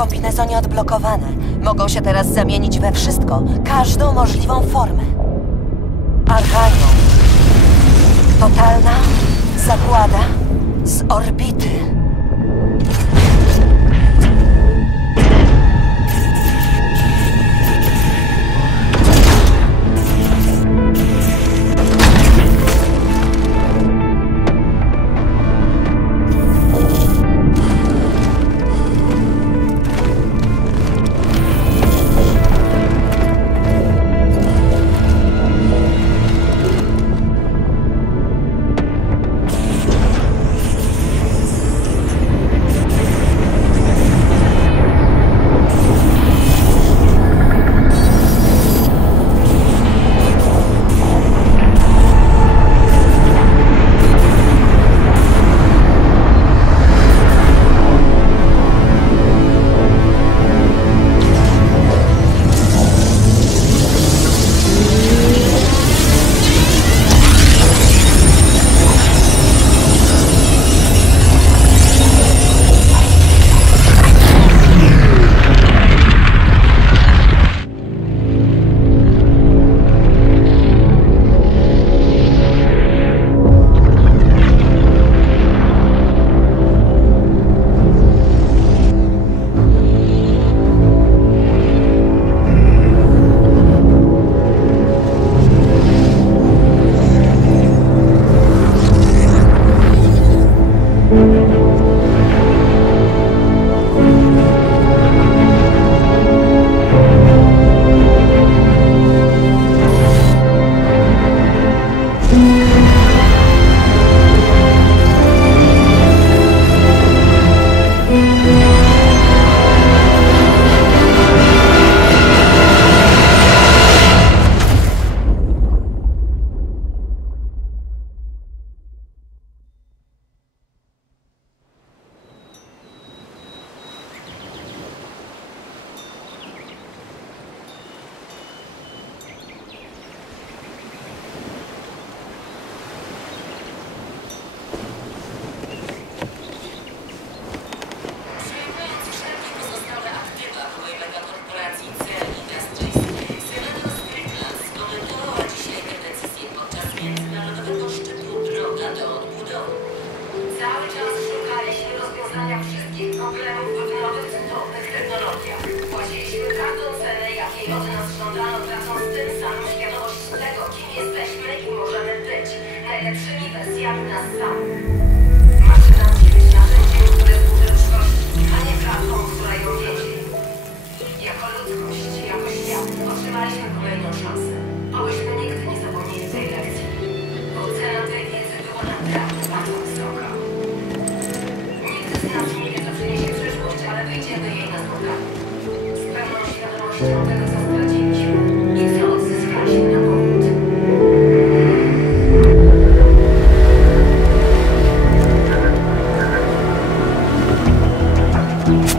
kombinezonie odblokowane. Mogą się teraz zamienić we wszystko, każdą możliwą formę. Archanium. Totalna zagłada z orbity.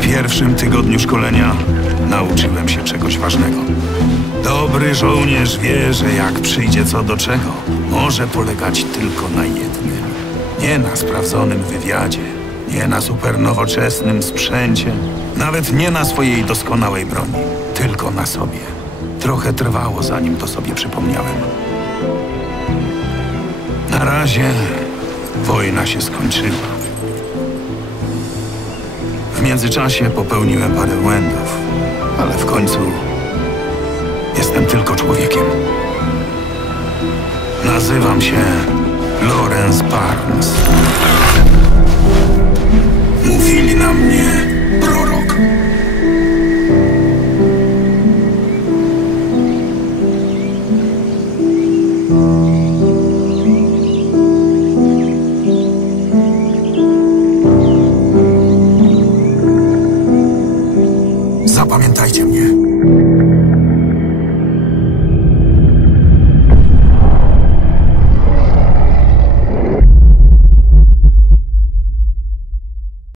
Pierwszym tygodniu szkolenia nauczyłem się czegoś ważnego. Dobry żołnierz wie, że jak przyjdzie co do czego, może polegać tylko na jednym. Nie na sprawdzonym wywiadzie, nie na supernowoczesnym sprzęcie, nawet nie na swojej doskonałej broni, na sobie. Trochę trwało, zanim to sobie przypomniałem. Na razie wojna się skończyła. W międzyczasie popełniłem parę błędów, ale w końcu jestem tylko człowiekiem. Nazywam się Lawrence Barnes.